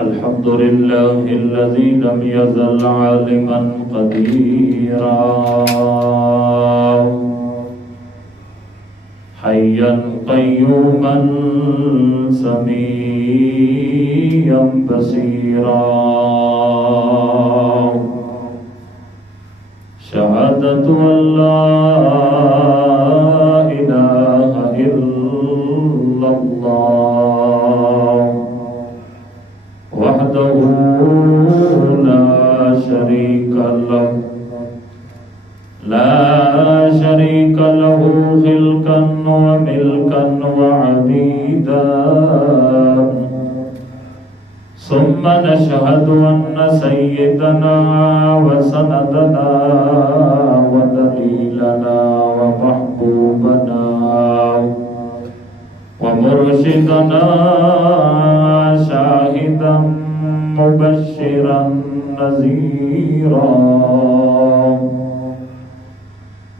الحمد لله الذي لم يزل عالما قديرا حيا قيوما سميعا بصيرا شهادة أن لا إله إلا الله وحده لا شريك له خلقا وملكا وعبيدا ثم نشهد أن سيدنا وسندنا ودليلنا ومحبوبنا ومرشدنا شاهدا مبشرا نذيرا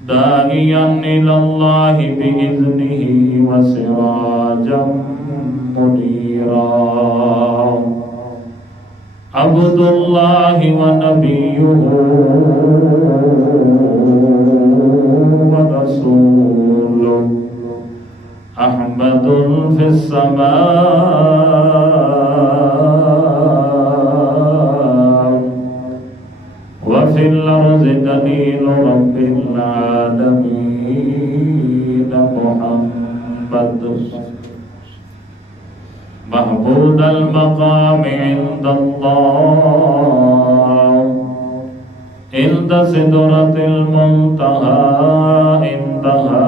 داعيا إلى الله بإذنه وسراجا منيرا عبد الله ونبيه ورسوله أحمد في السماء وفي الأرض دليل رب العالمين محمد محمود المقام عند الله عند سدرة المنتهى عندها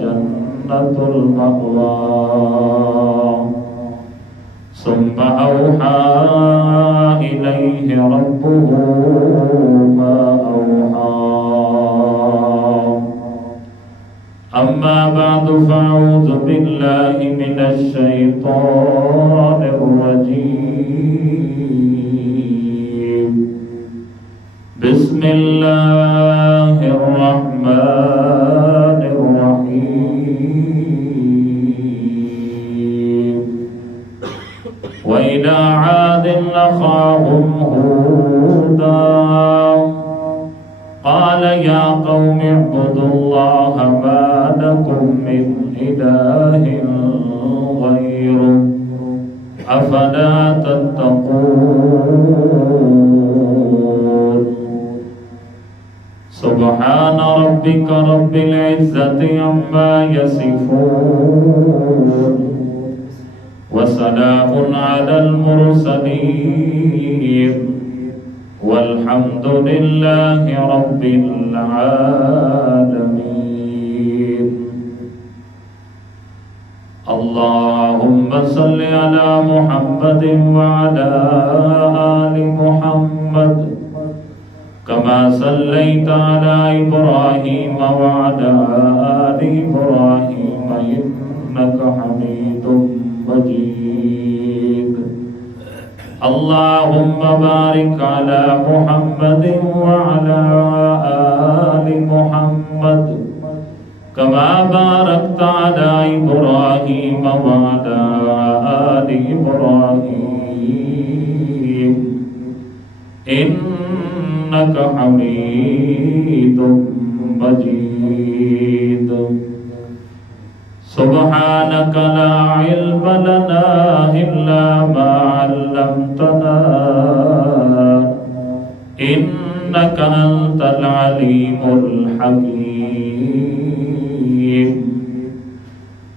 جنة المأوى ثم أوحى إليه ربه ما أوحى أما بعد فأعوذ بالله من الشيطان الرجيم بسم الله الرحمن الرحيم وإلى عاد أخاهم هودا قال يا قوم اعبدوا الله ما لكم من إله غيره أفلا تتقون سبحان ربك رب العزة عما يصفون وسلام على المرسلين والحمد لله رب العالمين اللهم صل على محمد وعلى آل محمد كما صليت على إبراهيم وعلى آل إبراهيم إنك حميد مجيد اللهم بارك على محمد وعلى آل محمد كما باركت على إبراهيم وعلى آل إبراهيم إنك حميد مجيد سبحانك لا علم لنا إلا ما علمتنا إنك أنت العليم الحكيم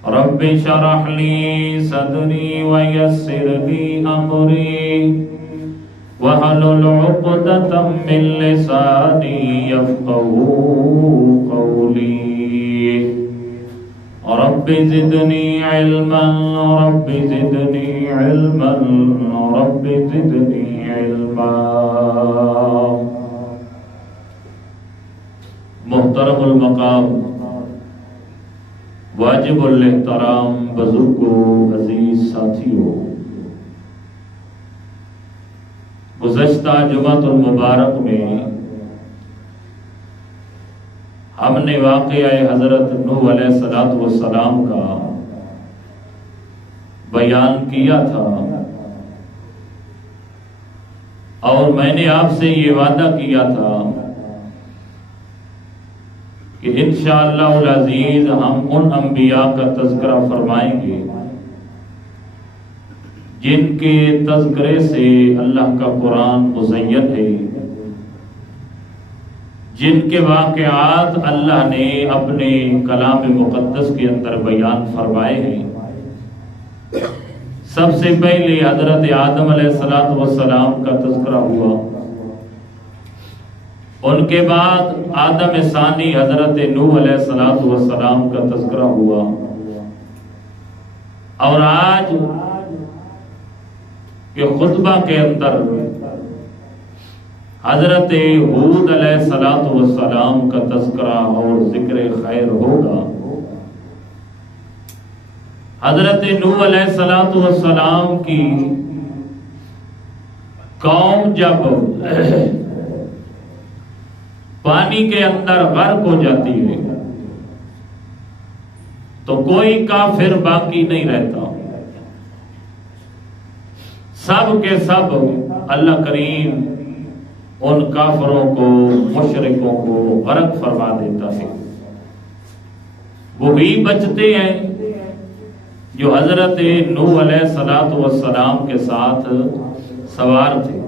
رب اشرح لي صدري ويسر لي أمري واحلل عقدة من لساني يفقهوا قولي رب زدني علما رب زدني علما رب زدني علما محترم المقام واجب الاحترام بزرگوں عزیز ساتھیوں، گزشتہ جمعۃ المبارک میں ہم نے واقعہ حضرت نوح علیہ السلام کا بیان کیا تھا، اور میں نے آپ سے یہ وعدہ کیا تھا کہ انشاءاللہ العزیز ہم ان انبیاء کا تذکرہ فرمائیں گے جن کے تذکرے سے اللہ کا قرآن مزین ہے، جن کے واقعات اللہ نے اپنے کلام مقدس کے اندر بیان فرمائے ہیں۔ سب سے پہلے حضرت آدم علیہ السلام کا تذکرہ ہوا، ان کے بعد آدم ثانی حضرت نوح علیہ السلام کا تذکرہ ہوا، اور آج کے خطبہ کے اندر حضرت ہود علیہ السلام کا تذکرہ اور ذکر خیر ہوگا۔ حضرت نوح علیہ السلام کی قوم جب پانی کے اندر غرق ہو جاتی ہے تو کوئی کافر باقی نہیں رہتا، سب کے سب اللہ کریم ان کافروں کو، مشرکوں کو غرق فرما دیتا ہے۔ وہی بچتے ہیں جو حضرت نوح علیہ السلام کے ساتھ سوار تھے۔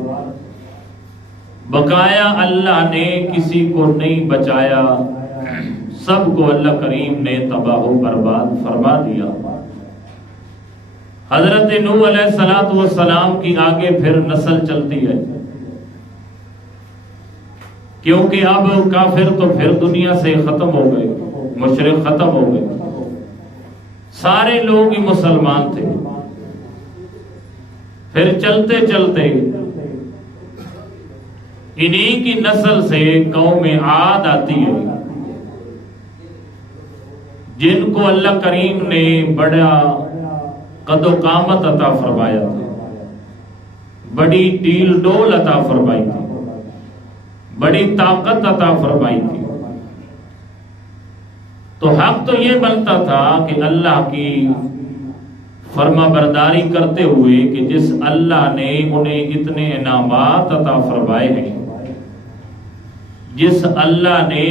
بقایا اللہ نے کسی کو نہیں بچایا، سب کو اللہ کریم نے تباہ و برباد فرما دیا۔ حضرت نوح علیہ السلام کی آگے پھر نسل چلتی ہے، کیونکہ اب کافر تو پھر دنیا سے ختم ہو گئے، مشرک ختم ہو گئے، سارے لوگ ہی مسلمان تھے۔ پھر چلتے چلتے انہی کی نسل سے قوم عاد آتی ہے، جن کو اللہ کریم نے بڑا قد و قامت عطا فرمایا تھا، بڑی ڈیل ڈول عطا فرمائی تھی، بڑی طاقت عطا فرمائی تھی۔ تو حق تو یہ بنتا تھا کہ اللہ کی فرما برداری کرتے ہوئے کہ جس اللہ نے انہیں اتنے انعامات عطا فرمائے ہیں، جس اللہ نے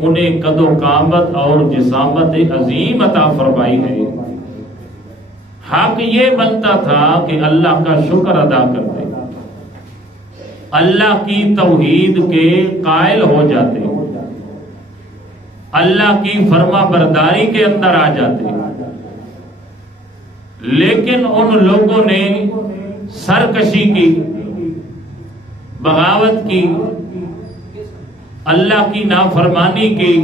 انہیں قد و قامت اور جسامت عظیم عطا فرمائی ہے، حق یہ بنتا تھا کہ اللہ کا شکر ادا کرتے، اللہ کی توحید کے قائل ہو جاتے، اللہ کی فرما برداری کے اندر آ جاتے۔ لیکن ان لوگوں نے سرکشی کی، بغاوت کی، اللہ کی نافرمانی کی،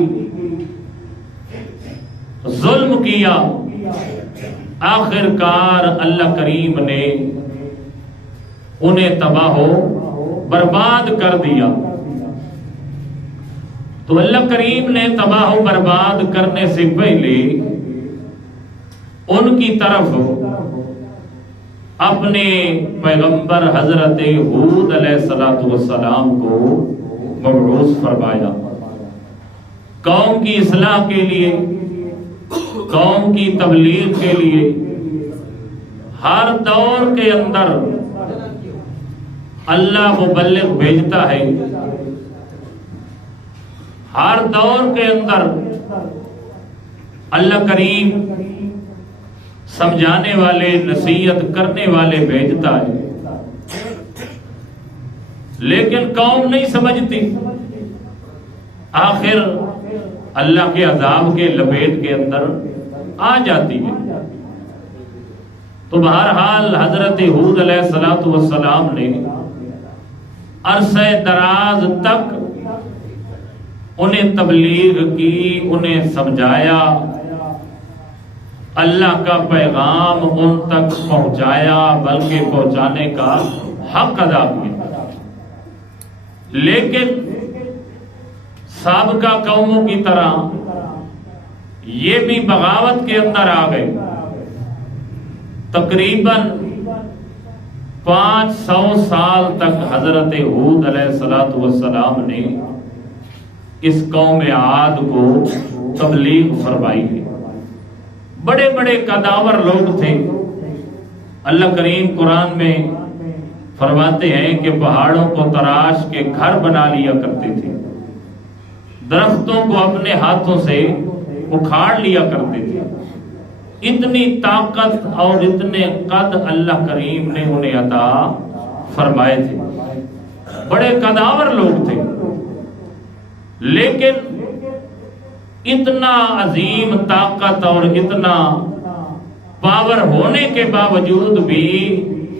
ظلم کیا، آخر کار اللہ کریم نے انہیں تباہ و برباد کر دیا۔ تو اللہ کریم نے تباہ و برباد کرنے سے پہلے ان کی طرف اپنے پیغمبر حضرت ہود علیہ السلام کو مبعوث فرمایا، قوم کی اصلاح کے لیے، قوم کی تبلیغ کے لیے۔ ہر دور کے اندر اللہ مبلغ بھیجتا ہے، ہر دور کے اندر اللہ کریم سمجھانے والے، نصیحت کرنے والے بھیجتا ہے، لیکن قوم نہیں سمجھتی، آخر اللہ کے عذاب کے لپیٹ کے اندر آ جاتی ہے۔ تو بہرحال حضرت ہود علیہ السلام نے عرصہ دراز تک انہیں تبلیغ کی، انہیں سمجھایا، اللہ کا پیغام ان تک پہنچایا، بلکہ پہنچانے کا حق ادا کیا۔ لیکن سابقہ قوموں کی طرح یہ بھی بغاوت کے اندر آ گئے۔ تقریباً 500 سال تک حضرت ہود علیہ السلام نے اس قوم عاد کو تبلیغ فرمائی ہے۔ بڑے بڑے قداور لوگ تھے۔ اللہ کریم قرآن میں فرماتے ہیں کہ پہاڑوں کو تراش کے گھر بنا لیا کرتے تھے، درختوں کو اپنے ہاتھوں سے اکھاڑ لیا کرتے تھے۔ اتنی طاقت اور اتنے قد اللہ کریم نے انہیں عطا فرمائے تھے، بڑے قداور لوگ تھے، لیکن اتنا عظیم طاقت اور اتنا پاور ہونے کے باوجود بھی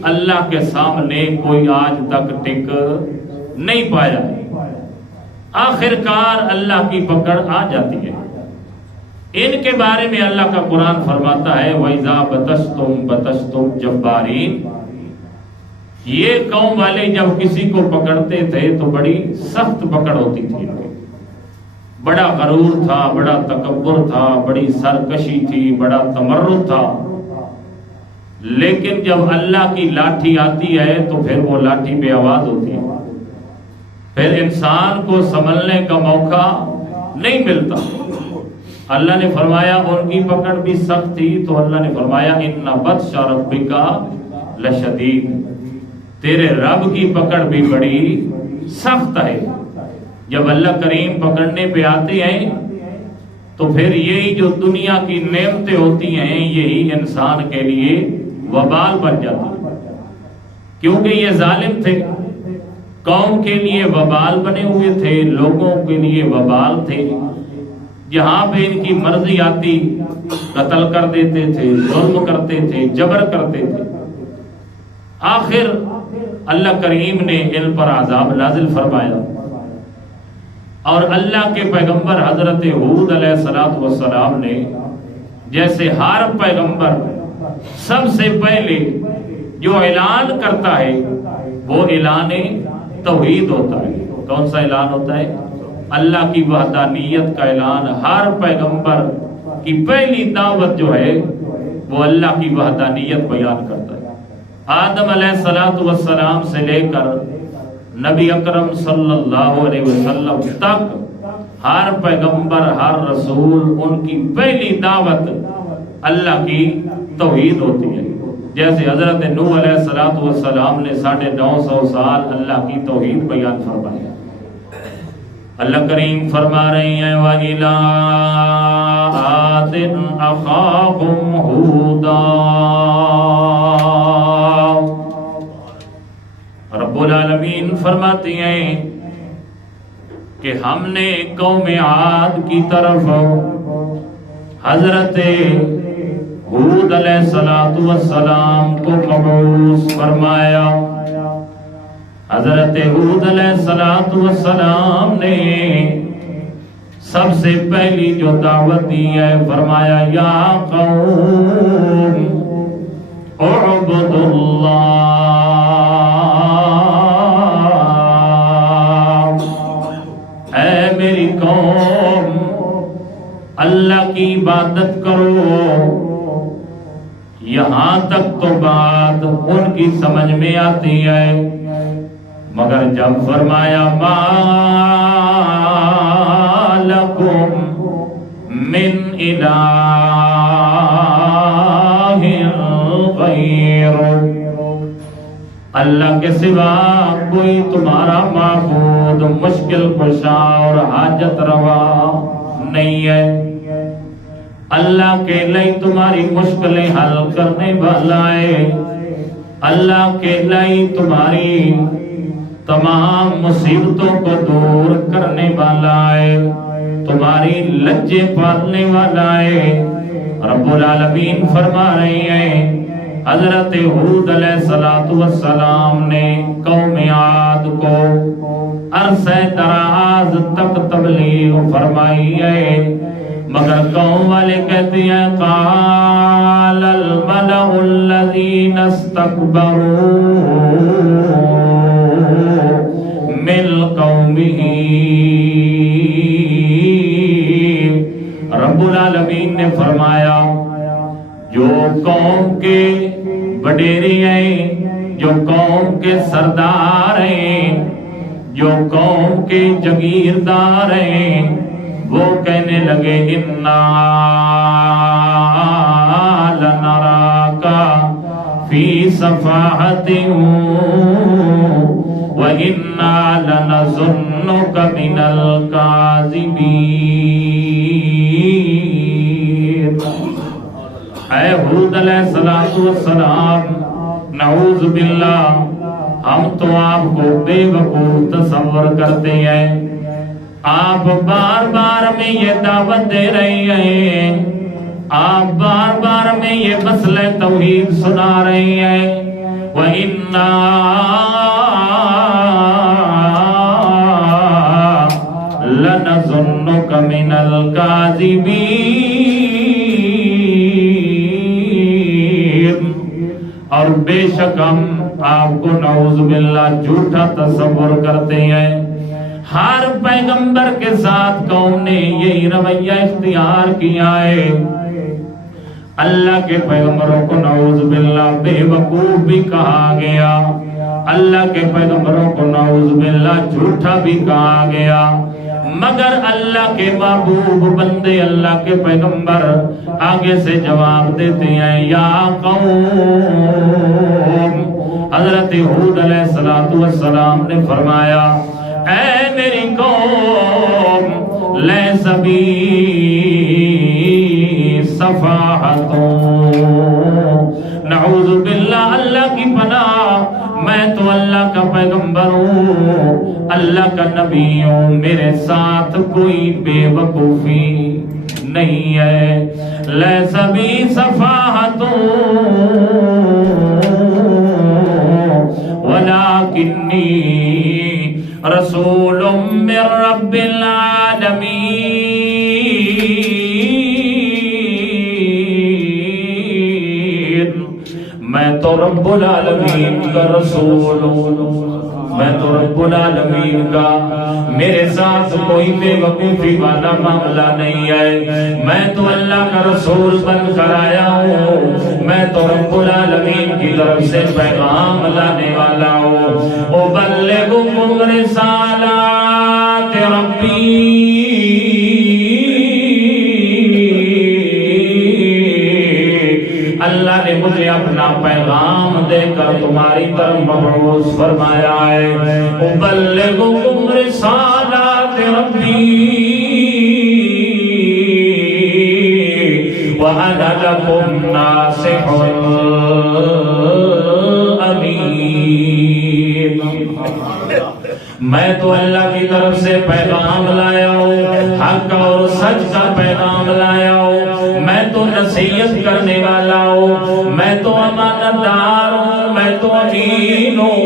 اللہ کے سامنے کوئی آج تک ٹک نہیں پایا۔ آخر کار اللہ کی پکڑ آ جاتی ہے۔ ان کے بارے میں اللہ کا قرآن فرماتا ہے وَإِذَا بَطَشْتُمْ بَطَشْتُمْ جَبَّارِينَ، یہ قوم والے جب کسی کو پکڑتے تھے تو بڑی سخت پکڑ ہوتی تھی، بڑا غرور تھا، بڑا تکبر تھا، بڑی سرکشی تھی، بڑا تمرد تھا۔ لیکن جب اللہ کی لاٹھی آتی ہے تو پھر وہ لاٹھی بے آواز ہوتی ہے، پھر انسان کو سنبھلنے کا موقع نہیں ملتا۔ اللہ نے فرمایا ان کی پکڑ بھی سخت تھی، تو اللہ نے فرمایا اِنَّ بَطْشَ رَبِّكَ لَشَدِيدٌ، تیرے رب کی پکڑ بھی بڑی سخت ہے۔ جب اللہ کریم پکڑنے پہ آتے ہیں تو پھر یہی جو دنیا کی نعمتیں ہوتی ہیں یہی انسان کے لیے وبال بن جاتی ہے، کیونکہ یہ ظالم تھے، قوم کے لیے وبال بنے ہوئے تھے، لوگوں کے لیے وبال تھے۔ جہاں پہ ان کی مرضی آتی قتل کر دیتے تھے، ظلم کرتے تھے، جبر کرتے تھے۔ آخر اللہ کریم نے ان پر عذاب نازل فرمایا، اور اللہ کے پیغمبر حضرت ہود علیہ السلام نے، جیسے ہر پیغمبر سب سے پہلے جو اعلان کرتا ہے وہ اعلان توحید ہوتا ہے۔ کون سا اعلان ہوتا ہے؟ اللہ کی وحدانیت کا اعلان۔ ہر پیغمبر کی پہلی دعوت جو ہے وہ اللہ کی وحدانیت بیان کرتا ہے۔ آدم علیہ السلام سے لے کر نبی اکرم صلی اللہ علیہ وسلم تک ہر پیغمبر، ہر رسول، ان کی پہلی دعوت اللہ کی توحید ہوتی ہے۔ جیسے حضرت نوح علیہ السلام نے 950 سال اللہ کی توحید بیان فرمایا۔ اللہ کریم فرما رہے ہیں وَإِلَىٰ عَادٍ أَخَاهُمْ هُودًا، رب العالمین فرماتے ہیں کہ ہم نے قوم عاد کی طرف حضرت ہود علیہ السلام کو مبعوث فرمایا۔ حضرت ہود علیہ السلام نے سب سے پہلی جو دعوت دی ہے فرمایا یا قوم اعبدوا اللہ، اے میری قوم اللہ کی عبادت کرو۔ یہاں تک تو بات ان کی سمجھ میں آتی ہے، مگر جب فرمایا ما لکم من الہ غیر، اللہ کے سوا کوئی تمہارا معبود مشکل کشا اور حاجت روا نہیں ہے۔ اللہ کے لیے تمہاری مشکلیں حل کرنے والا ہے، اللہ کے لیے تمہاری تمام مصیبتوں کو دور کرنے والا ہے، تمہاری لجے پالنے والا ہے۔ رب العالمین فرما رہے ہیں حضرت ہود علیہ السلام نے قوم عاد کو عرصہ دراز تک تبلیغ فرمائی ہے، مگر قوم والے کہتے ہیں قال الملأ الذین استکبروا من قومه، رب العالمین نے فرمایا جو قوم کے وڈیرے ہیں، جو قوم کے سردار ہیں، جو قوم کے جگیردار ہیں وہ کہنے لگے انا لنراکا فی صفاحت وَإِنَّا لَنَظُنُّكَ مِنَ الْكَاذِبِينَ۔ اے حود علیہ السلام، نعوذ باللہ، ہم تو آپ کو بے وقوف تصور کرتے ہیں، آپ بار بار میں یہ دعوت دے رہے ہیں، آپ بار بار میں یہ مسئلہ توحید سنا رہے ہیں، وَإِنَّا لَنَظُنُّكَ مِنَ الْكَاذِبِينَ، اور بے شک ہم آپ کو نعوذ باللہ جھوٹا تصور کرتے ہیں۔ ہر پیغمبر کے ساتھ قوم نے یہی رویہ اختیار کیا ہے۔ اللہ کے پیغمبروں کو نعوذ باللہ بے وقوف بھی کہا گیا، اللہ کے پیغمبروں کو نعوذ باللہ جھوٹا بھی کہا گیا، مگر اللہ کے محبوب بندے، اللہ کے پیغمبر آگے سے جواب دیتے ہیں، یا قوم، حضرت حود علیہ السلام نے فرمایا، اے میری قوم، لیس بی صفاحتوں، نعوذ باللہ، اللہ کی پناہ، میں تو اللہ کا پیغمبر ہوں، اللہ کا نبی ہوں، میرے ساتھ کوئی بے وقوفی نہیں ہے۔ لیس بی صفاحتوں ولکنی رسول من رب العالمین، میں تو رب العالمین کا رسول ہوں، میں تو رب العالمین کا، میرے ساتھ کوئی بے وقوفی والا معاملہ نہیں ہے، میں تو اللہ کا رسول بن کر آیا ہوں، میں تو رب العالمین کی طرف سے پیغام لانے والا ہوں، ابلغکم رسالات ربی، اللہ نے مجھے اپنا پیغام دے کر تمہاری طرف مبعوث فرمایا ہے، ابلغکم رسالات ربی وانا لکم ناصح امین، میں تو اللہ کی طرف سے پیغام لایا ہوں، حق اور سچ کا پیغام لایا ہوں، میں تو نصیحت کرنے والا ہوں، میں تو امانت دار ہوں، میں تو امین ہوں۔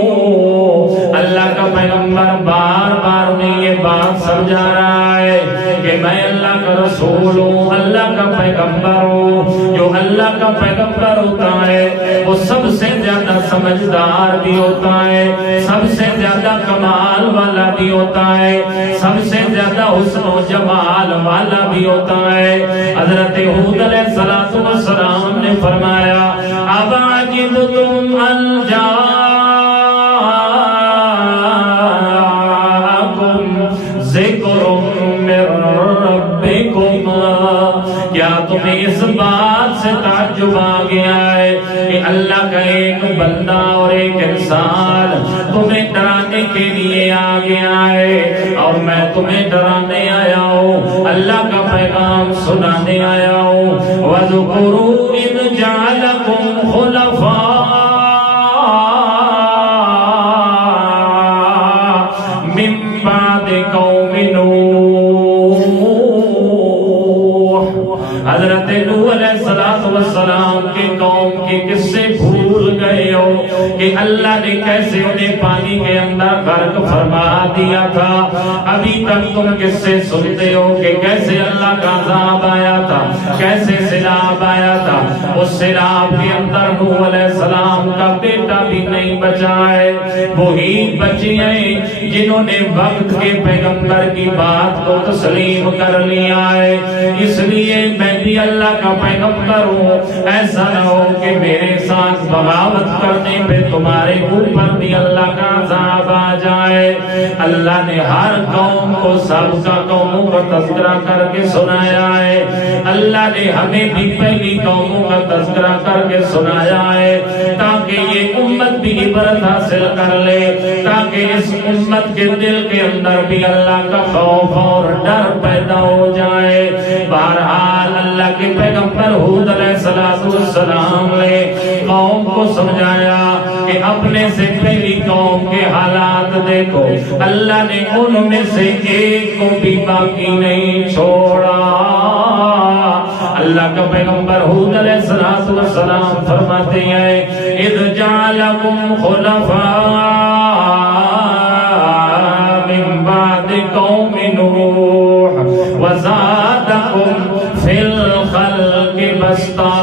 اللہ کا پیغمبر بار بار میں یہ بات سمجھا رہا ہے کہ میں اللہ کا رسول ہوں، اللہ کا پیغمبر ہوں۔ جو اللہ کا پیغمبر ہوتا ہے وہ سب سے زیادہ سمجھدار بھی ہوتا ہے، سب سے زیادہ کمال والا بھی ہوتا ہے، سب سے زیادہ حسن و جمال والا بھی ہوتا ہے۔ حضرت حود علیہ السلام نے فرمایا، اب عجبتم ان جاءکم ذکر من ربکم، کیا تمہیں اس بات سے تعجب آ گیا ہے کہ اللہ کا ایک بندہ اور ایک انسان تمہیں ڈرانے کے لیے آ گیا ہے، اور میں تمہیں ڈرانے آیا ہوں، اللہ کا پیغام سنانے آیا ہوں۔ وَذُكُرُوا إِذْ جَعَلَكُمْ خُلَفَاءَ مِن بَعْدِ قَوْمِ نُوحٍ، حضرت نوح علیہ السلام کے قوم کے قصے بھول گئے ہو کہ اللہ نے کیسے انہیں پانی کے اندر غرق فرما دیا تھا۔ ابھی تک تم قصے سنتے ہو کہ کیسے اللہ کا عذاب آیا تھا، کیسے سیلاب آیا تھا، اس سیلاب کے اندر نوح علیہ السلام کا بیٹا بھی نہیں بچا ہے، وہی بچے ہیں جنہوں نے وقت کے پیغمبر کی بات کو تسلیم کر لیا ہے۔ اس لیے میں بھی اللہ کا پیغمبر ہوں، ایسا نہ ہو کہ میرے ساتھ بغاوت کرنے پہ تمہارے اوپر بھی اللہ کا عذاب آ جائے۔ اللہ نے ہر قوم کو سابقہ قوموں کا تذکرہ کر کے سنایا ہے، اللہ نے ہمیں بھی پہلی قوموں کا تذکرہ کر کے سنایا ہے تاکہ یہ امت بھی عبرت حاصل کر لے، تاکہ اس امت کے دل کے اندر بھی اللہ کا خوف اور ڈر پیدا ہو جائے۔ بہرحال اللہ کے پیغمبر ہود علیہ السلام نے قوم کو سمجھایا کہ اپنے سے پہلی قوم کے حالات دیکھو، اللہ نے ان میں سے ایک کو بھی باقی نہیں چھوڑا۔ اللہ کا پیغمبر ہود علیہ السلام فرماتے ہیں اذ جعلکم خلفاء من بعد قوم نوح وزادکم فی الخلق بسطا۔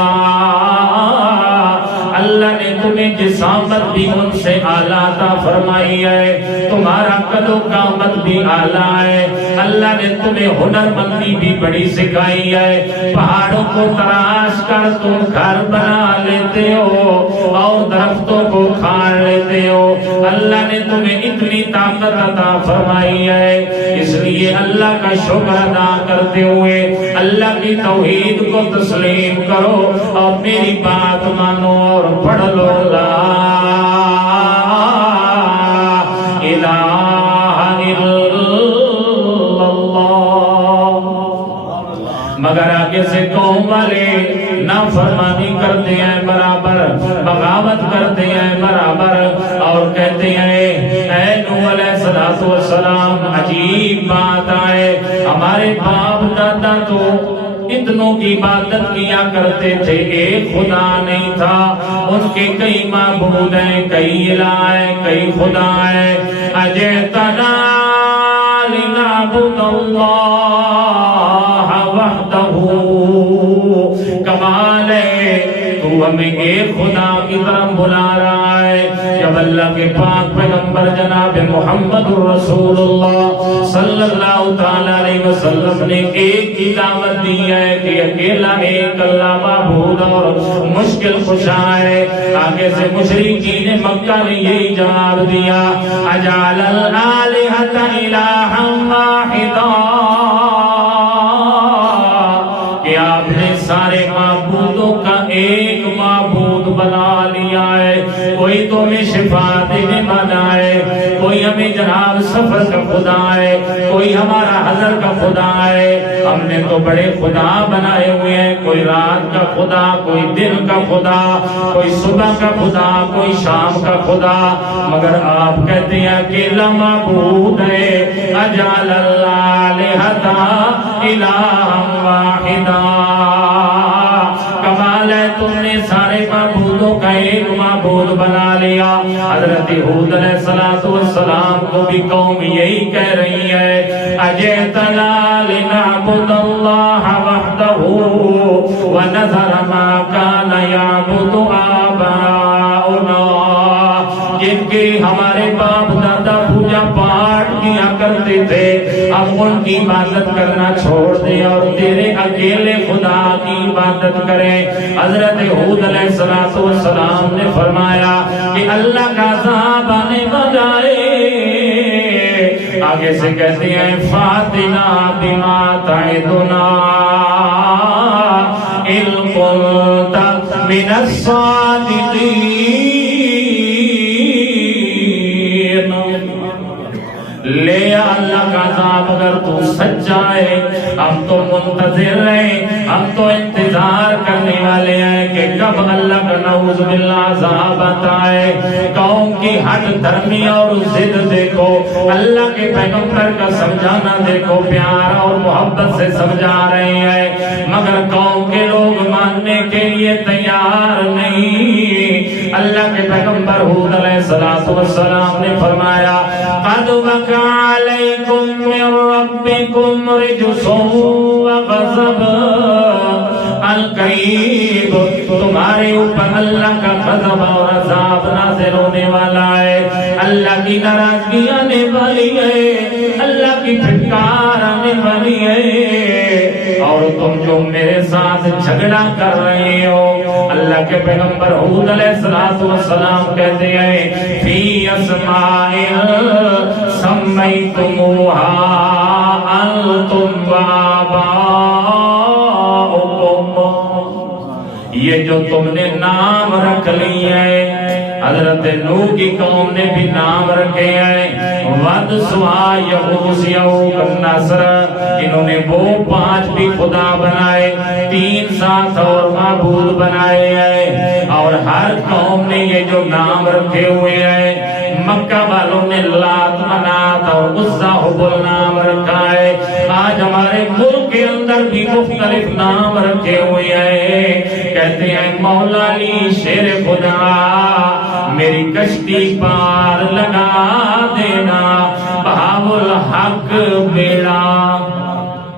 اللہ نے تمہیں جسامت بھی ان سے اعلیٰ عطا فرمائی ہے، تمہارا قد و قامت بھی اعلیٰ ہے، اللہ نے تمہیں ہنر مندی بھی بڑی سکھائی ہے، پہاڑوں کو تراش کر تم گھر بنا لیتے ہو اور درختوں کو کھاڑ لیتے ہو، اللہ نے تمہیں اتنی طاقت عطا فرمائی ہے۔ اس لیے اللہ کا شکر ادا کرتے ہوئے اللہ کی توحید کو تسلیم کرو اور میری بات مانو اور پڑھ لو لا الہ الا اللہ۔ مگر آگے سے قوم والے نافرمانی کرتے ہیں برابر، بغاوت کرتے ہیں برابر، اور کہتے ہیں اے نوح علیہ السلام عجیب بات ہے، ہمارے باپ دادا تو اتنوں کی عبادت کیا کرتے تھے، ایک خدا نہیں تھا، ان کے کئی معبود ہیں، کئی الہ ہیں، کئی خدا ہیں۔ اجئتنا لنعبد اللہ وحدہ، کمال ہے تو ہمیں ایک خدا کی طرف بلا رہا ہے۔ جب اللہ کے پاک پیغمبر جناب محمد رسول اللہ صلی اللہ تعالی علیہ وسلم نے ایک کی دعوت دی ہے کہ اکیلا ایک اللہ معبود اور مشکل کشا ہے، آگے سے مشرکین مکہ نے یہی جواب دیا اجعل الآلہۃ الہا واحدا، کہ آپ نے سارے معبودوں کا ایک معبود بنا لیا ہے، کوئی تو ہمیں شفا دینے والا ہے، کوئی ہمیں جناب سفر کا خدا ہے، کوئی ہمارا حضر کا خدا ہے، ہم نے تو بڑے خدا بنائے ہوئے ہیں، کوئی رات کا خدا، کوئی دن کا خدا، کوئی صبح کا خدا، کوئی شام کا خدا، مگر آپ کہتے ہیں اکیلا معبود ہے۔ اجعل الآلہۃ الہا واحدا، کمال ہے تم نے سارے معبودوں کا ایک معبود بنا لیا۔ حضرت ہود علیہ السلام کو بھی قوم یہی کہہ رہی ہے اجئتنا لنعبد اللہ وحدہ ونذر ما کان یعبد آباؤنا، جن کے ہمارے باپ دادا پوجا پاٹ کیا کرتے تھے، اب ان کی عبادت کرنا چھوڑ دیں اور تیرے اکیلے خدا کی عبادت کریں۔ حضرت ہود علیہ السلام نے فرمایا کہ اللہ کا عذاب آنے والا ہے، آگے سے کہتے ہیں فاتنا بما تعدنا ان کنت من الصادقین، لے اللہ کا عذاب اگر تو سچا ہے، ہم تو منتظر ہیں، ہم تو انتظار کرنے والے ہیں کہ کب اللہ کا نعوذ باللہ عذاب آتا ہے۔ قوم کی ہٹ دھرمی اور ضد دیکھو، اللہ کے پیغمبر کا سمجھانا دیکھو، پیار اور محبت سے سمجھا رہے ہیں، مگر قوم کے لوگ ماننے کے لیے تیار نہیں۔ اللہ کے پیغمبر ہود علیہ السلام نے فرمایا قد وقع علیکم من ربکم رجس وغضب، القریب تمہارے اوپر اللہ کا غضب اور عذاب نازل ہونے والا ہے، اللہ کی ناراضگی آنے والی ہے، اللہ کی پھٹکار آنے والی ہے، اور تم جو میرے ساتھ جھگڑا کر رہے ہو۔ اللہ کے پیغمبر ہود علیہ السلام کہتے ہیں فی اسماء سمیتموہا انتم وآباؤکم، یہ جو تم نے نام رکھ لیے ہیں، حضرت نوح کی قوم نے بھی نام رکھے ہیں، ود سوا یغوث یعوق النصر، انہوں نے وہ 5 بھی خدا بنائے، 3 ساتھ اور معبود بنائے ہیں، اور ہر قوم نے یہ جو نام رکھے ہوئے ہیں، مکہ والوں نے لات منات اور عزا حبل نام رکھا ہے، آج ہمارے ملک کے اندر بھی مختلف نام رکھے ہوئے ہیں، کہتے ہیں مولا علی شیر خدا میری کشتی پار لگا دینا، بہاو الحق بیڑا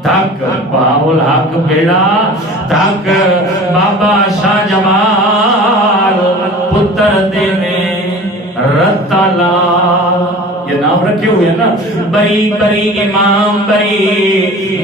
تھک، بہاو الحق بیڑا تھک، بابا شاہ جمال پتر دینے رتالا، یہ نام رکھے ہوئے ہیں نا، بری بری امام بری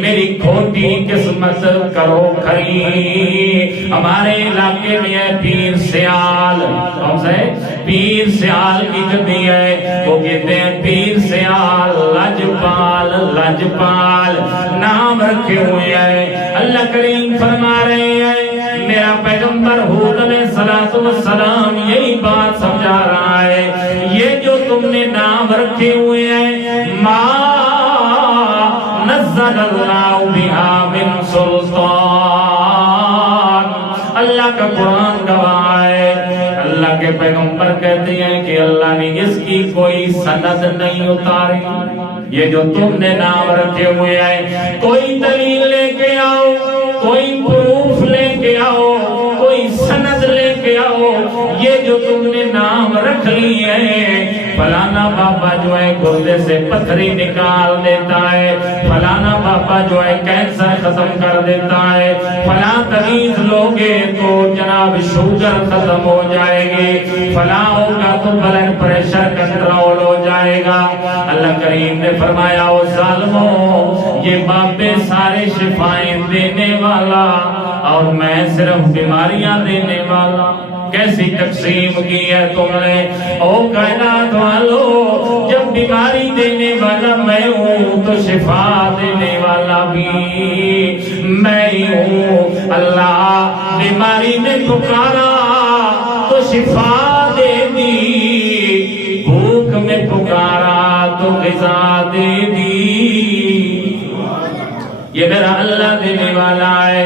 میری کھوٹی قسمت کرو کھری، ہمارے علاقے میں ہے پیر سیال، کون سا ہے؟ پیر سیال کی جدی ہے، وہ کہتے ہیں پیر سیال لجپال، لجپال نام رکھے ہوئے ہیں۔ اللہ کریم فرما رہے ہیں، میرا پیغمبر ہود علیہ السلام یہی بات سمجھا رہا ہے، یہ جو تم نے نام رکھے ہوئے ہیں، ما نزل اللہ بہا من سلطان، اللہ کا قرآن گواہ ہے، اللہ کے پیغمبر کہتے ہیں کہ اللہ نے اس کی کوئی سند نہیں اتاری، یہ جو تم نے نام رکھے ہوئے ہیں، کوئی دلیل لے کے آؤ، کوئی پروف لے کے آؤ، کوئی سند لے کے آؤ، یہ جو تم نے نام رکھ لیے ہیں، فلانا بابا جو ہے گردے سے پتھری نکال دیتا ہے، فلانا بابا جو ہے کینسر ختم کر دیتا ہے، فلاں تعویذ لوگے تو جناب شوگر ختم ہو جائے گی، فلاں ہوگا تو بلڈ پریشر کنٹرول ہو جائے گا۔ اللہ کریم نے فرمایا او ظالموں، یہ بابے سارے شفائیں دینے والا اور میں صرف بیماریاں دینے والا، کیسی تقسیم کی ہے تم نے؟ او کائنات والو، جب بیماری دینے والا میں ہوں تو شفا دینے والا بھی میں ہی ہوں۔ اللہ بیماری نے پکارا تو شفا دے دی، بھوک میں پکارا تو غذا دے دی، یہ میرا اللہ دینے والا ہے،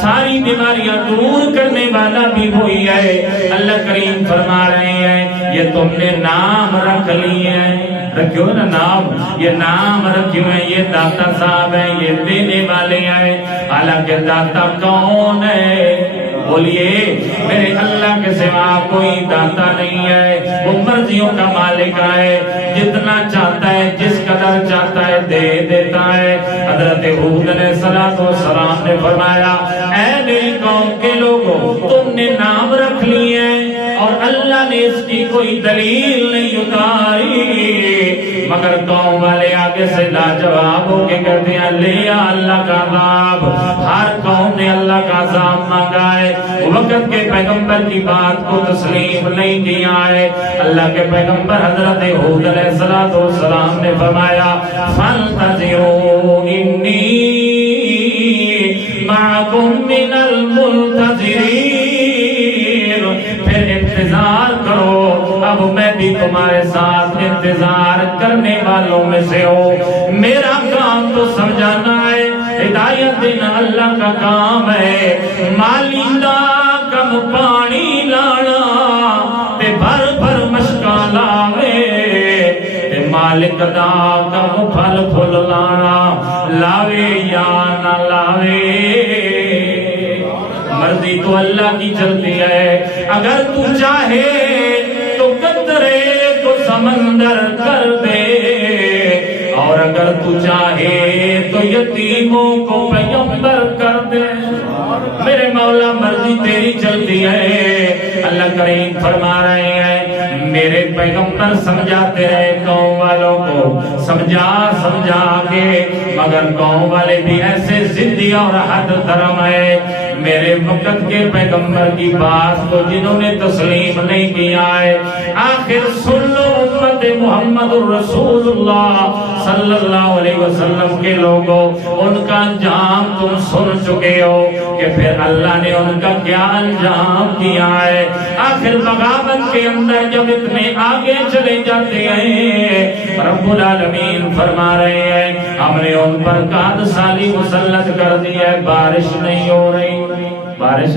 ساری بیماریاں دور کرنے والا بھی وہی ہے۔ اللہ کریم فرما رہے ہیں یہ تم نے نام رکھ لیے ہیں، رکھو نا نام، یہ نام رکھے ہوئے، یہ داتا صاحب ہیں، یہ دینے والے ہیں، حالانکہ داتا کون ہے؟ بولیے میرے اللہ کے سوا کوئی داتا نہیں ہے، وہ مرضیوں کا مالک ہے، جتنا چاہتا ہے جس قدر چاہتا ہے دے دیتا ہے۔ حضرت ہود علیہ السلام نے فرمایا اے میری قوم کے لوگوں، تم نے نام رکھ لیے اور اللہ نے اس کی کوئی دلیل نہیں اتاری، مگر قوم والے آگے سے لاجواب ہو کے کہتے ہیں لیا اللہ کا عذاب، ہر قوم نے اللہ کا عذاب مانگا ہے، وقت کے پیغمبر کی بات کو تسلیم نہیں کیا ہے۔ اللہ کے پیغمبر حضرت ہود علیہ السلام نے فرمایا فانتظروا انی معکم من المنتظرین، پھر انتظار کرو، اب میں بھی تمہارے ساتھ انتظار کرنے والوں میں سے ہوں، میرا کام تو سمجھانا ہے، ہدایت دینا اللہ کا کام ہے، مالی دا کم پانی لانا تے بھر بھر مشکا لاوے، تے مالک دا کم پھل پھل لانا، لاوے یا نہ لاوے، مرضی تو اللہ کی چلتی ہے، اگر تو چاہے تو قطرے کو سمندر کر دے، اور اگر تو چاہے تو یتیموں کو پیغمبر کر دے، میرے مولا مرضی تیری چلتی ہے۔ اللہ کریم فرما رہے ہیں میرے پیغمبر سمجھاتے رہے قوم والوں کو سمجھا کے، مگر قوم والے بھی ایسے ضدی اور حد درم ہے، میرے وقت کے پیغمبر کی بات کو جنہوں نے تسلیم نہیں کیا ہے، آخر سن لو امت محمد الرسول اللہ صلی اللہ علیہ وسلم کے لوگوں، ان کا انجام تم سن چکے ہو کہ پھر اللہ نے ان کا کیا انجام کیا ہے۔ آخر بغاوت کے اندر جب اتنے آگے چلے جاتے ہیں، رب العالمین فرما رہے ہیں ہم نے ان پر قحط سالی مسلط کر دی ہے، بارش نہیں ہو رہی، بارش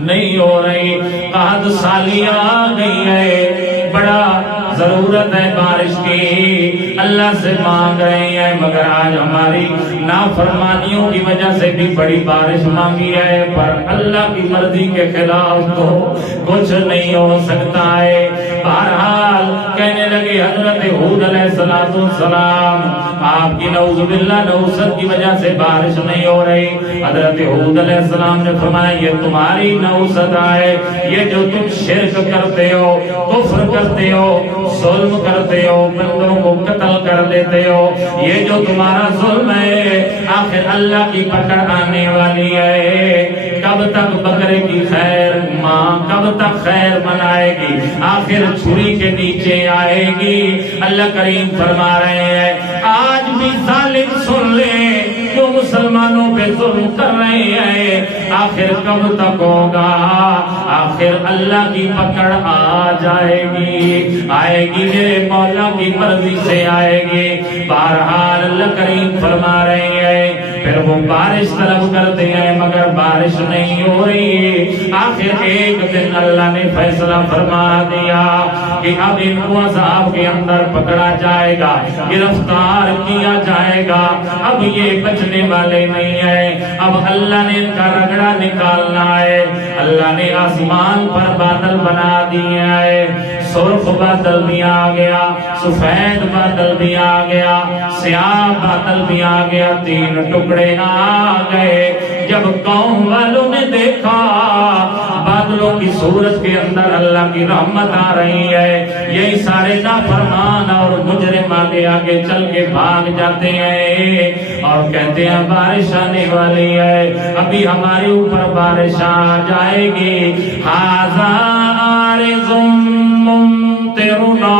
نہیں ہو رہی، قحط سالی آ گئی ہے، بڑا ضرورت ہے بارش کی، اللہ سے مانگ رہے ہیں، مگر آج ہماری نافرمانیوں کی وجہ سے بھی بڑی بارش مانگی ہے، پر اللہ کی مرضی کے خلاف تو کچھ نہیں ہو سکتا ہے۔ بہرحال کہنے لگے حضرت ہود علیہ السلام آپ کی نعوذ باللہ نحوست کی وجہ سے بارش نہیں ہو رہی۔ حضرت ہود علیہ السلام نے فرمایا یہ تمہاری نحوست ہے، یہ جو تم شرک کرتے ہو، کفر کرتے ہو، ظلم کرتے ہو، بندوں کو قتل کر دیتے ہو، یہ جو تمہارا ظلم ہے، آخر اللہ کی پکڑ آنے والی ہے۔ کب تک بکرے کی خیر ماں کب تک خیر منائے گی، آخر چھری کے نیچے آئے گی۔ اللہ کریم فرما رہے ہیں آج بھی ظالم سن لیں جو مسلمانوں پہ ظلم کر رہے ہیں، آخر کب تک ہوگا، آخر اللہ کی پکڑ آ جائے گی، آئے گی میرے مولا کی مرضی سے آئے گی۔ بہرحال اللہ کریم فرما رہے ہیں پھر وہ بارش طلب کرتے ہیں مگر بارش نہیں ہو رہی۔ آخر ایک دن اللہ نے فیصلہ فرما دیا کہ اب ان کو عذاب کے اندر پکڑا جائے گا، گرفتار کیا جائے گا، اب یہ بچنے والے نہیں ہیں، اب اللہ نے ان کا رگڑا نکالنا ہے۔ اللہ نے آسمان پر بادل بنا دیا ہے، سرخ بادل بھی آ گیا، سفید بادل بھی آ گیا، سیاہ بادل بھی آ گیا، تین ٹکڑے آ گئے۔ جب قوم والوں نے دیکھا بادلوں کی صورت کے اندر اللہ کی رحمت آ رہی ہے، یہی سارے نافرمان اور مجرم آگے آگے چل کے بھاگ جاتے ہیں اور کہتے ہیں بارش آنے والی ہے، ابھی ہمارے اوپر بارش آ جائے گی۔ ھذا عارض ممطرنا،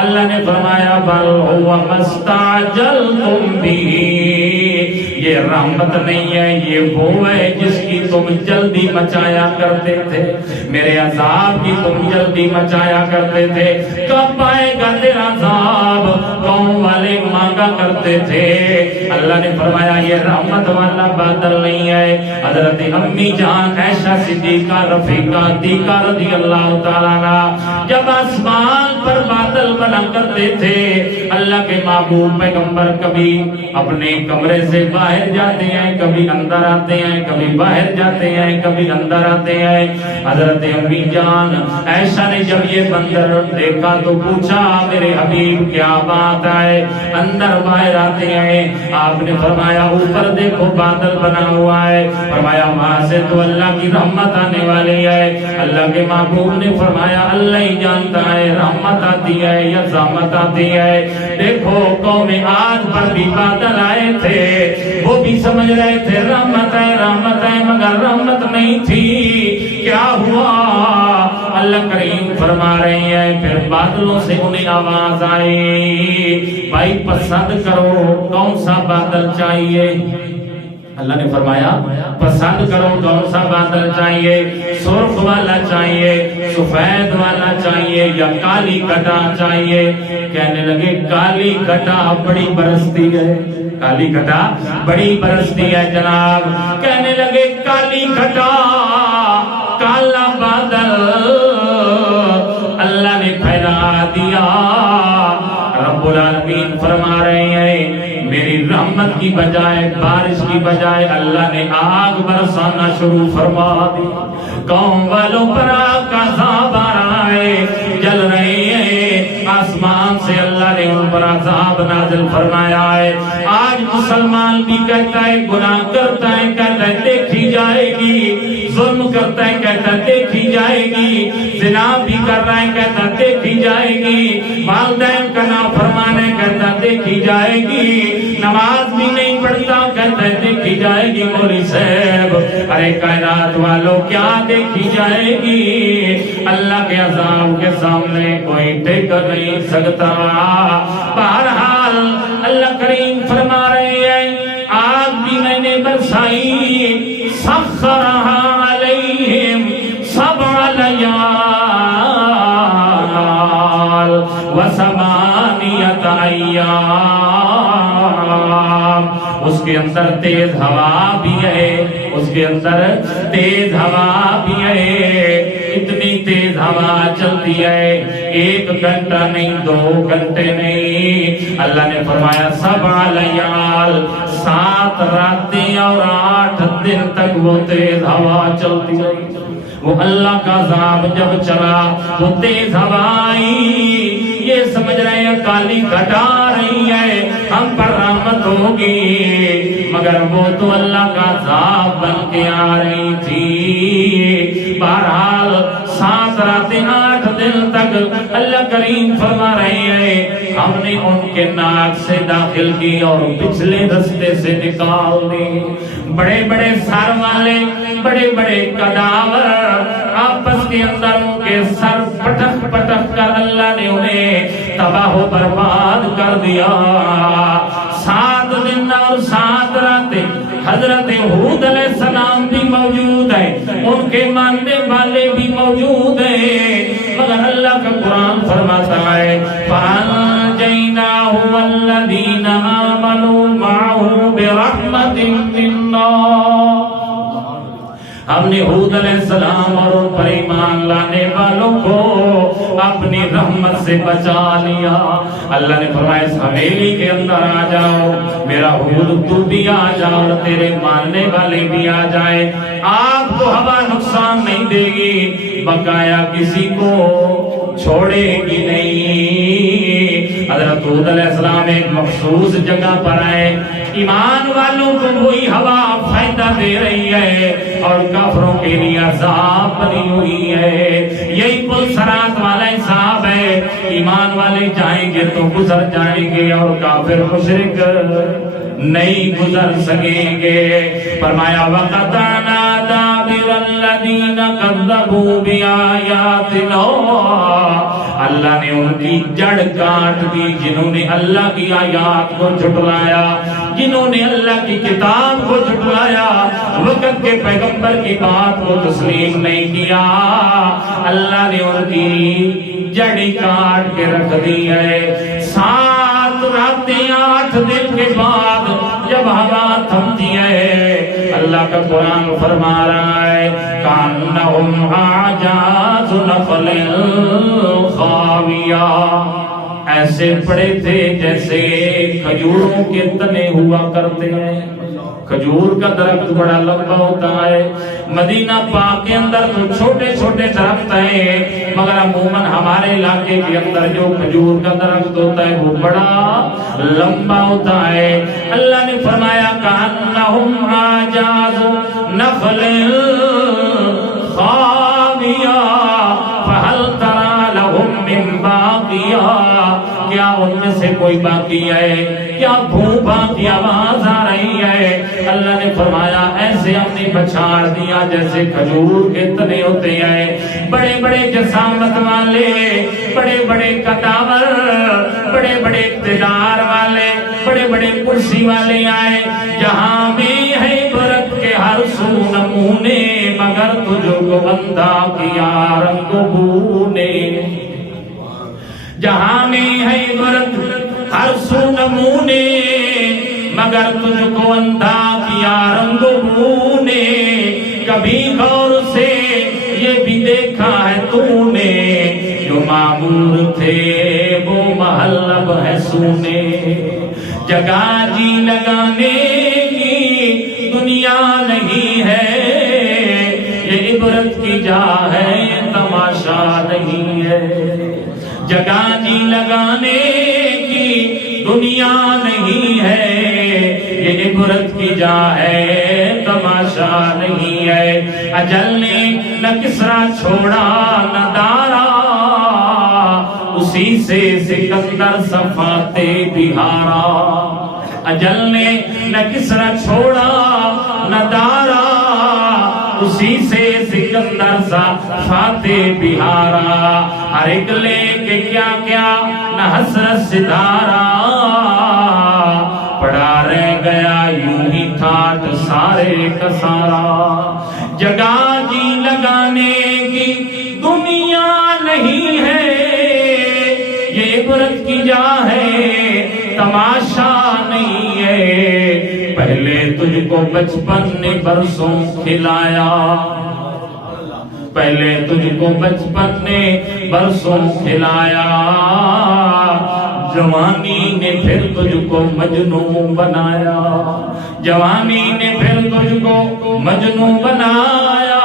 اللہ نے فرمایا بل هو ما استعجلتم به، یہ رحمت نہیں ہے، یہ وہ ہے جس کی تم جلدی مچایا کرتے تھے، میرے عذاب کی تم جلدی مچایا کرتے تھے، کب آئے گا تیرا عذاب، قوم والے مانگا کرتے تھے۔ اللہ نے فرمایا یہ رحمت والا بادل نہیں ہے۔ حضرت امی جان عائشہ صدیقہ رفیقہ عتیقہ رضی اللہ تعالیٰ عنہ جب آسمان پر بادل بنا کرتے تھے، اللہ کے محبوب پیغمبر کبھی اپنے کمرے سے باہر جاتے ہیں، کبھی اندر آتے ہیں، کبھی باہر جاتے ہیں، کبھی اندر آتے ہیں۔ حضرت امی جان عائشہ نے جب یہ منظر دیکھا تو پوچھا میرے حبیب کیا بات ہے، اندر باہر آتے ہیں؟ آپ نے فرمایا اوپر دیکھو بادل بنا ہوا ہے، فرمایا وہاں سے تو اللہ کی رحمت آنے والی ہے۔ اللہ کے محبوب نے فرمایا اللہ ہی جانتا ہے رحمت آتی ہے یا زحمت آتی ہے۔ دیکھو قوم عاد پر بھی بادل آئے تھے، وہ بھی سمجھ رہے تھے رحمت ہے مگر رحمت نہیں تھی، کیا ہوا؟ اللہ کریم فرما رہے ہیں پھر بادلوں سے انہیں آواز آئی بھائی پسند کرو کون سا بادل چاہیے۔ اللہ نے فرمایا پسند کرو کون سا بادل چاہیے، سرخ والا چاہیے، سفید والا چاہیے یا کالی گھٹا چاہیے؟ کہنے لگے کالی گھٹا بڑی برستی ہے، کالی گھٹا بڑی برستی ہے جناب۔ کہنے لگے کالی گھٹا کالا بادل اللہ نے پھیلا دیا۔ رب العالمین فرما رہے ہیں میری رحمت کی بجائے بارش کی بجائے اللہ نے آگ برسانا شروع فرما دی، قوم والوں پر آگ کا عذاب آ رہا ہے، جل رہے ہیں، آسمان سے اللہ نے ان پر عذاب نازل فرمایا ہے۔ آج مسلمان بھی کہتا ہے گناہ کرتا ہے، کہتا ہے دیکھی جائے گی، ظلم کرتا ہے کہتا دیکھی جائے گی، زنا بھی کر رہا ہے کہتا دیکھی جائے گی، والدین کا نافرمان ہے کہتا دیکھی جائے گی، نماز بھی نہیں پڑھتا کہتا دیکھی جائے گی۔ مولوی صاحب ارے کائنات والوں کیا دیکھی جائے گی؟ اللہ کے عذاب کے سامنے کوئی ٹک نہیں سکتا۔ بہرحال اللہ کریم فرما رہے ہیں آگ بھی میں نے برسائی، سخرہا علیہم سبع لیال وثمانیۃ ایام، اس کے اندر تیز ہوا بھی ہے، اس کے اندر تیز ہوا بھی ہے، اتنی تیز ہوا چلتی ہے، 1 گھنٹہ نہیں 2 گھنٹے نہیں، اللہ نے فرمایا 7 لیال، 7 راتیں اور 8 دن تک وہ تیز ہوا چلتی رہی۔ وہ اللہ کا عذاب جب چلا وہ تیز ہوا آئی، یہ سمجھ رہے ہیں کالی گھٹا رہی ہے ہم پر رحمت ہوگی، مگر وہ تو اللہ کا عذاب بن کے آ رہی تھی۔ بہرحال 7 راتیں 8 دن تک اللہ کریم فرما رہے ہیں ہم نے ان کے ناک سے داخل کی اور پچھلے رستے سے نکال دی۔ بڑے بڑے سر والے، بڑے بڑے قداور آپس کے اندر ان کے سر پٹک پٹک کر اللہ نے انہیں تباہ و برباد کر دیا۔ 7 دن اور 7 راتیں حضرت ہود علیہ السلام بھی موجود ہیں، ان کے ماننے والے بھی موجود ہیں، مگر اللہ کا قرآن فرماتا ہے فَأَنْجَيْنَاهُ وَالَّذِينَ آمَنُوا مَعَهُ بِرَحْمَةٍ مِّنَّا، ہم نے ہود علیہ السلام اور ان پر ایمان لانے والوں کو اپنی رحمت سے بچا لیا۔ اللہ نے فرمایا اس حویلی کے اندر آ جاؤ، میرا ہود تو بھی آ جا اور تیرے ماننے والے بھی آ جائے، آپ کو ہوا نقصان نہیں دے گی، بقایا کسی کو چھوڑے گی نہیں۔ حضرت ہود علیہ السلام ایک مخصوص جگہ پر آئے، ایمان والوں کو وہی ہوا فائدہ دے رہی ہے اور کافروں کے لیے عذاب بنی ہوئی ہے۔ یہی پل صراط والا حساب ہے، ایمان والے جائیں گے تو گزر جائیں گے اور کافر مشرک نہیں گزر سکیں گے۔ فرمایا وَقَطَعْنَا دَابِرَ الَّذِينَ كَذَّبُوا بِآيَاتِنَا، اللہ نے ان کی جڑ کاٹ دی جنہوں نے اللہ کی آیات کو جھٹلایا، جنہوں نے اللہ کی کتاب کو جھٹلایا، وقت کے پیغمبر کی بات کو تسلیم نہیں کیا، اللہ نے ان کی جڑی کاٹ کے رکھ دی ہے۔ 7 راتیں 8 دن کے بعد جب ہوا تھمتی ہے، اللہ کا قرآن فرما رہا ہے کَأَنَّهُمْ أَعْجَازُ نَخْلٍ خَاوِيَةٍ، ایسے پڑے تھے جیسے کھجوروں کے تنے ہوا کرتے ہیں۔ کھجور کا درخت بڑا لمبا ہوتا ہے، مدینہ پاک کے اندر تو چھوٹے چھوٹے درخت ہیں، مگر عموماً ہمارے علاقے کے اندر جو کھجور کا درخت ہوتا ہے وہ بڑا لمبا ہوتا ہے۔ اللہ نے فرمایا کَأَنَّهُمْ أَعْجَازُ نَخْلٍ خَاوِيَةٍ فَهَلْ تَرَىٰ لَهُم مِّن بَاقِيَةٍ، کیا ان میں سے کوئی باقی ہے؟ کیا بھوپا کی آواز آ رہی ہے؟ اللہ نے فرمایا ایسے ہم نے پچھاڑ دیا جیسے کھجور کے تنے ہوتے ہیں۔ بڑے بڑے جسامت والے، بڑے بڑے قداور، بڑے بڑے اقتدار والے، بڑے بڑے کرسی والے آئے، جہاں میں ہے عبرت کے ہر سو نمونے، مگر تجھ کو بندہ کیا رنگ بو نے، جہاں میں ہے عبرت ہر سو نمونے، مگر تجھ کو اندھا کیا رنگ بو نے، کبھی غور سے یہ بھی دیکھا ہے تو نے، جو معمور تھے وہ محل اب ہے سونے، جگہ جی لگانے کی دنیا نہیں ہے، یہ عبرت کی جا ہے تماشا نہیں ہے، جگہ جی لگانے کی دنیا نہیں ہے، یہ عبرت کی جا ہے تماشا نہیں ہے۔ اجل نے نہ کسرا چھوڑا نہ دارا، اسی سے سکندر صفاتے بہارا۔ اجل نے نہ کسرا چھوڑا نہ دارا، اسی سے سکندر صفاتے بہارا۔ ہر ایک لے کے کیا کیا نہ حسرت ستارا، پڑا رہ گیا یوں ہی ٹھاٹ سارے کا سارا۔ جگہ جی لگانے کی دنیا نہیں ہے، یہ عبرت کی جا ہے تماشا نہیں ہے۔ پہلے تجھ کو بچپن نے برسوں کھلایا، پہلے تجھ کو بچپن نے برسوں کھلایا، جوانی نے پھر تجھ کو مجنون بنایا، جوانی نے پھر تجھ کو مجنون بنایا،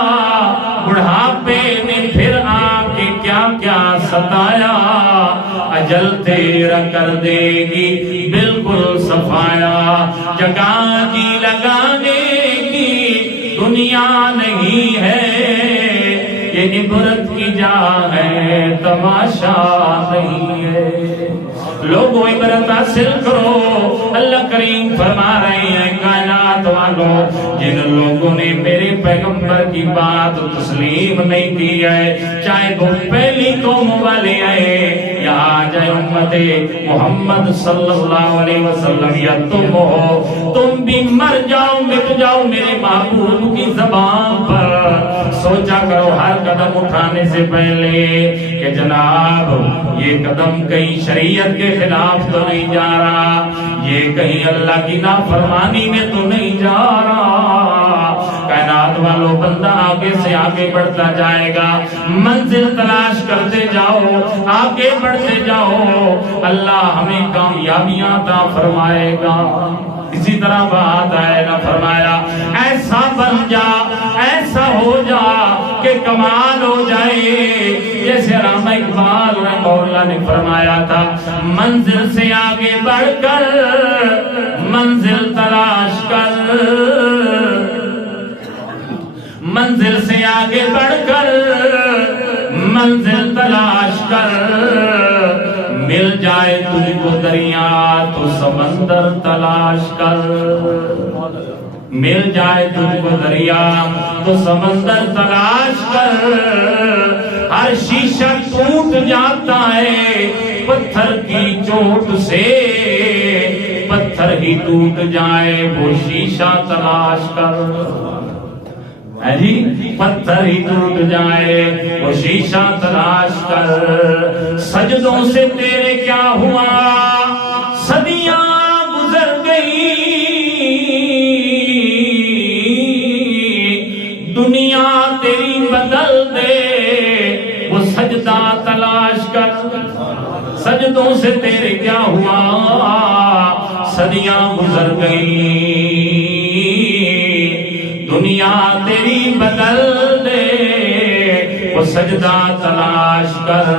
بڑھاپے نے پھر آ کے کیا کیا ستایا۔ اجل تیرا کر دے گی بالکل صفایا، جگہ جی لگانے کی دنیا نہیں ہے، یہ عبرت کی جا ہے تماشا نہیں ہے۔ لوگوں عبرت حاصل کرو، اللہ کریم فرما رہے ہیں کائنات والوں، جن لوگوں نے میرے پیغمبر کی بات تسلیم نہیں کی ہے، چاہے وہ پہلی قوم والے ہیں یا جائے امت محمد صلی اللہ علیہ وسلم، یا تم ہو، تم بھی مر جاؤ مٹ جاؤ میرے محبوب کی زبان پر۔ سوچا کرو ہر قدم اٹھانے سے پہلے کہ جناب یہ قدم کہیں شریعت کے خلاف تو نہیں جا رہا، یہ کہیں اللہ کی نافرمانی میں تو نہیں جا رہا۔ کائنات والوں، بندہ آگے سے آگے بڑھتا جائے گا، منزل تلاش کرتے جاؤ، آگے بڑھتے جاؤ، اللہ ہمیں کامیابیاں عطا فرمائے گا۔ اسی طرح بات ہے نہ فرمایا ایسا بن جا، ایسا ہو جا کہ کمال ہو جائے، جیسے علامہ اقبال رحمہ اللہ نے فرمایا تھا، منزل سے آگے بڑھ کر منزل تلاش کر، منزل سے آگے بڑھ کر منزل تلاش کر، مل جائے تجھ کو دریا تو سمندر تلاش کر، مل جائے تجھ کو دریا تو سمندر تلاش کر۔ ہر شیشہ ٹوٹ جاتا ہے پتھر کی چوٹ سے، پتھر ہی ٹوٹ جائے وہ شیشہ تلاش کر، جی پتھر ہی ٹوٹ جائے وہ شیشہ تلاش کر۔ سجدوں سے تیرے کیا ہوا، صدیاں گزر گئی، دنیا تیری بدل دے وہ سجدہ تلاش کر۔ سجدوں سے تیرے کیا ہوا، صدیاں گزر گئی، دنیا تیری بدل دے وہ سجدہ تلاش کر۔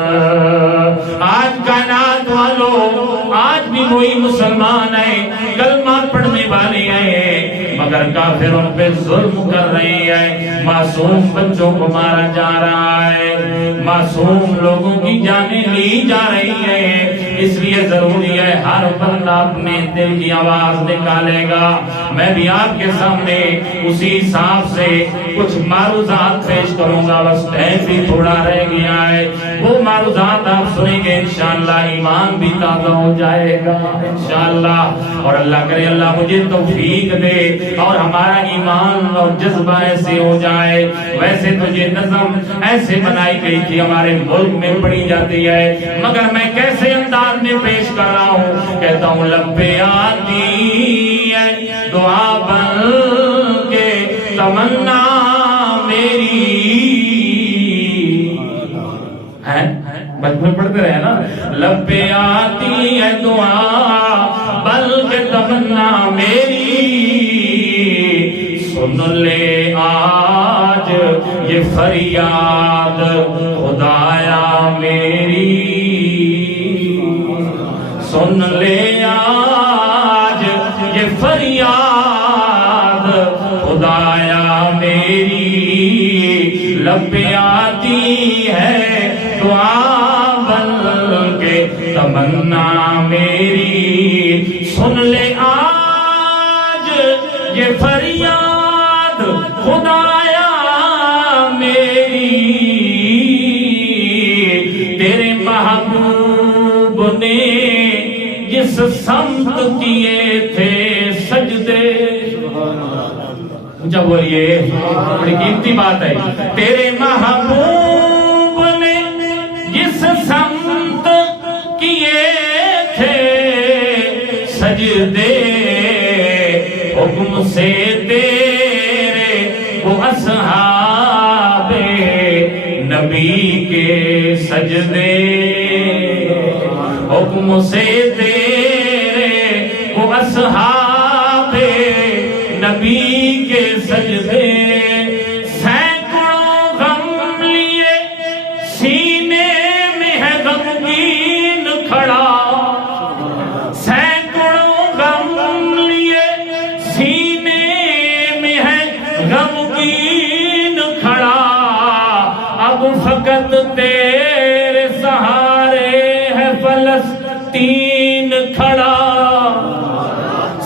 آج کائنات والوں، آج بھی وہی مسلمان ہیں، کلمہ پڑھنے والے ہیں، مگر کافر ان پہ ظلم کر رہے ہیں، معصوم بچوں کو مارا جا رہا ہے، معصوم لوگوں کی جانیں لی جا رہی ہیں۔ اس لیے ضروری ہے ہر بندہ اپنے دل کی آواز نکالے گا۔ میں بھی آپ کے سامنے اسی حساب سے کچھ معروضات پیش کروں گا، بس ٹائم بھی تھوڑا رہ گیا ہے، وہ معروضات آپ سنیں گے انشاءاللہ ایمان بھی تازہ ہو جائے گا انشاءاللہ۔ اور اللہ کرے اللہ مجھے توفیق دے اور ہمارا ایمان اور جذبہ ایسے ہو جائے۔ ویسے تو یہ نظم ایسے بنائی گئی تھی، ہمارے ملک میں پڑھی جاتی ہے، مگر میں کیسے انداز میں پیش کر رہا ہوں، کہتا ہوں لب پہ آتی ہے دعا بن کے تمنا میری، بچپن پڑھتے رہے نا، لب پہ آتی ہے دعا بلکہ تمنا میری، سن لے آج یہ فریاد خدایا میری، سن لے آج یہ فریاد خدایا میری، لب پہ آتی ہے دعا بن کے تمنا میری، سن لے آج یہ فریاد خدایا میری، تیرے محبوب نے جس سمت کیے تھے سجدے، جب بولیے بڑی قیمتی بات ہے، تیرے محبوب نے جس سمت کیے تھے سجدے، حکم سے تیرے وہ اصحاب نبی کے سجدے، حکم سے تیرے وہ اصحاب نبی کے سجدے، سینکڑوں غم لیے سینے میں ہے غمگین کھڑا، سینکڑوں غم لیے سینے میں ہے غمگین کھڑا، اب فقط تیرے سہارے ہے فلسطین کھڑا،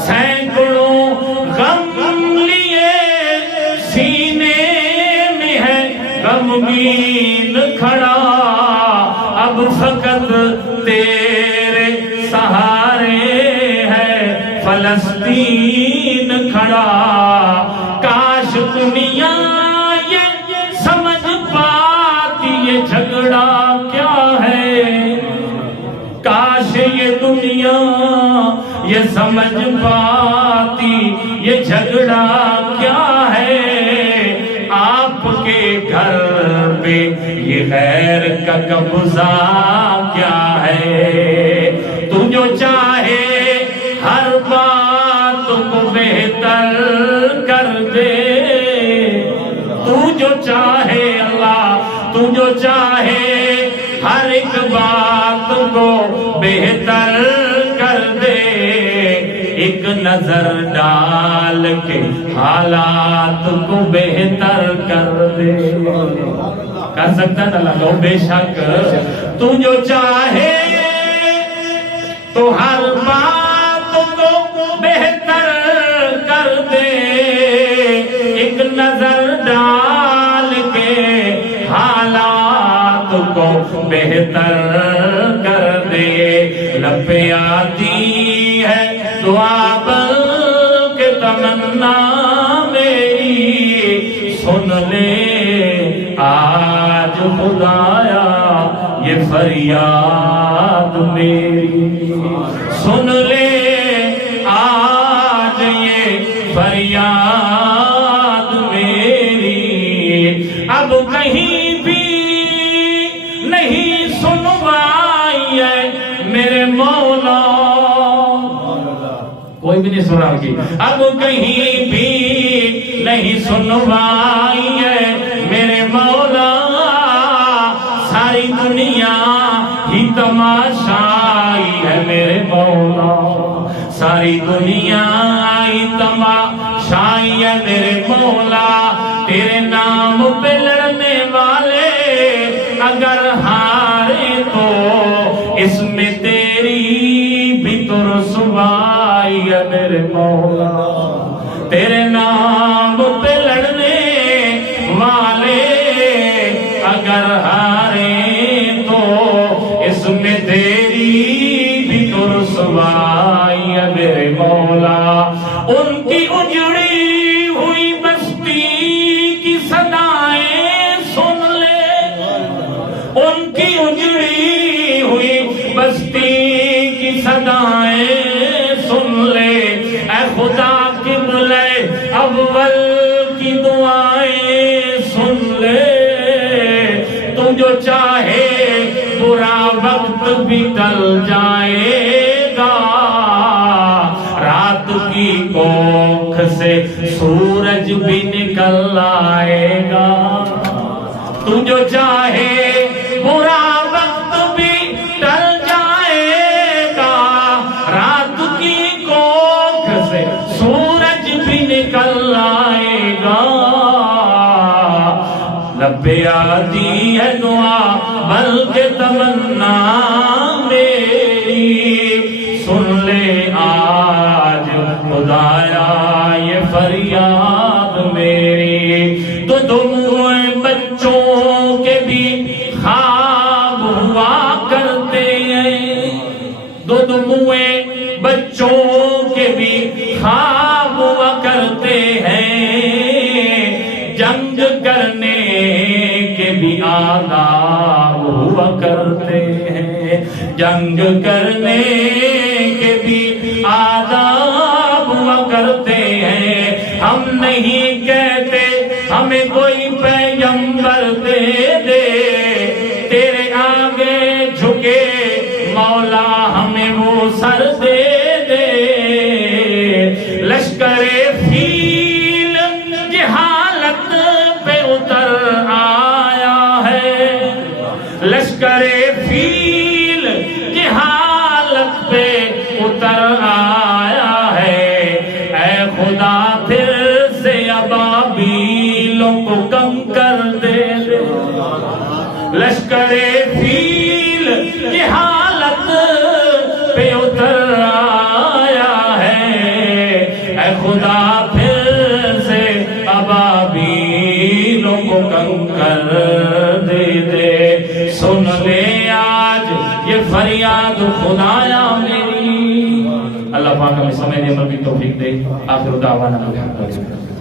سینکڑوں غم لیے سینے میں ہے غمگین کھڑا، اب فقط تیرے سہارے ہے فلسطین کھڑا، کاش دنیا یہ سمجھ پاتی یہ جھگڑا کیا ہے، کاش یہ دنیا یہ سمجھ پاتی یہ جھگڑا کیا ہے، آپ کے گھر پہ یہ غیر کا قبضہ کیا ہے، تو جو چاہے ہر بات کو بہتر کر دے، تو جو چاہے اللہ، تو جو چاہے ہر ایک بات کو بہتر کر دے، ایک نظر ڈال کے حالات کو بہتر کر دے، کر سکتا ہے اللہ کو بے شک، تو جو چاہے تو ہر بات کو بہتر کر دے، ایک نظر ڈال کے حالات کو بہتر کر دے، لب پہ آتی ہے دعا بن کے تمنا میری، سن لے آج خدایا یہ فریاد میری، سن لے آج یہ فریاد میری، اب کہیں بھی نہیں سنوائی ہے میرے مولا، کوئی بھی نہیں سنا کی، اب کہیں بھی نہیں سنوائی ہے میرے مولا، ساری دنیا ہی تماشائی ہے میرے مولا، ساری دنیا ہی تماشائی ہے میرے مولا، تیرے نام پہ لڑنے والے اگر ہارے تو اس میں تیری بھی تو رسوائی ہے میرے مولا، تیرے نام پہ لڑنے والے اگر ہارے تو اس میں تیری بھی تو رسوائی ہے میرے مولا، ان کی اجڑی ہوئی بستی کی صدائیں سن لے، ان کی اجڑی ہوئی بستی کی صدائیں سن لے، اے خدا کی بلے اول کی دعائیں سن لے، تو جو چاہے برا وقت بھی ٹل جائے گا، رات کی کوکھ سے سورج بھی نکل آئے گا، تو جو چاہے برا وقت بھی ٹل جائے گا، رات کی کوکھ سے سورج بھی نکل آئے گا، پہ آتی ہے دعا بلکہ تمنا میری، سن لے آج خدایا یہ فریاد میری۔ تو تم بچوں کے بھی خواب ہوا کرتے ہیں، دو دموئے بچوں کے بھی خواب ہوا کرتے ہیں، جنگ کرنے کے بھی آداب ہوا کرتے ہیں، جنگ کرنے کے بھی آداب ہوا کرتے ہیں۔ ہم نہیں کہتے ہمیں کوئی پیغمبر دے دے، تیرے آگے جھکے مولا ہمیں وہ سر دے دے۔ لشکر فیل کی حالت پہ اتر آیا ہے، لشکر فیل کی حالت پہ اتر آیا ہے، اے خدا پھر سے ابابیلوں کو کم کر دے دے۔ لشکر فیل کی حالت پہ اتر آیا ہے، اے خدا پھر سے ابابیلوں کو کم کر دے دے۔ سن لے آج یہ فریاد خدایا میری۔ اللہ پاک ہمیں سمجھنے عمل کی توفیق دے۔ آخر دعوانا الحمدللہ۔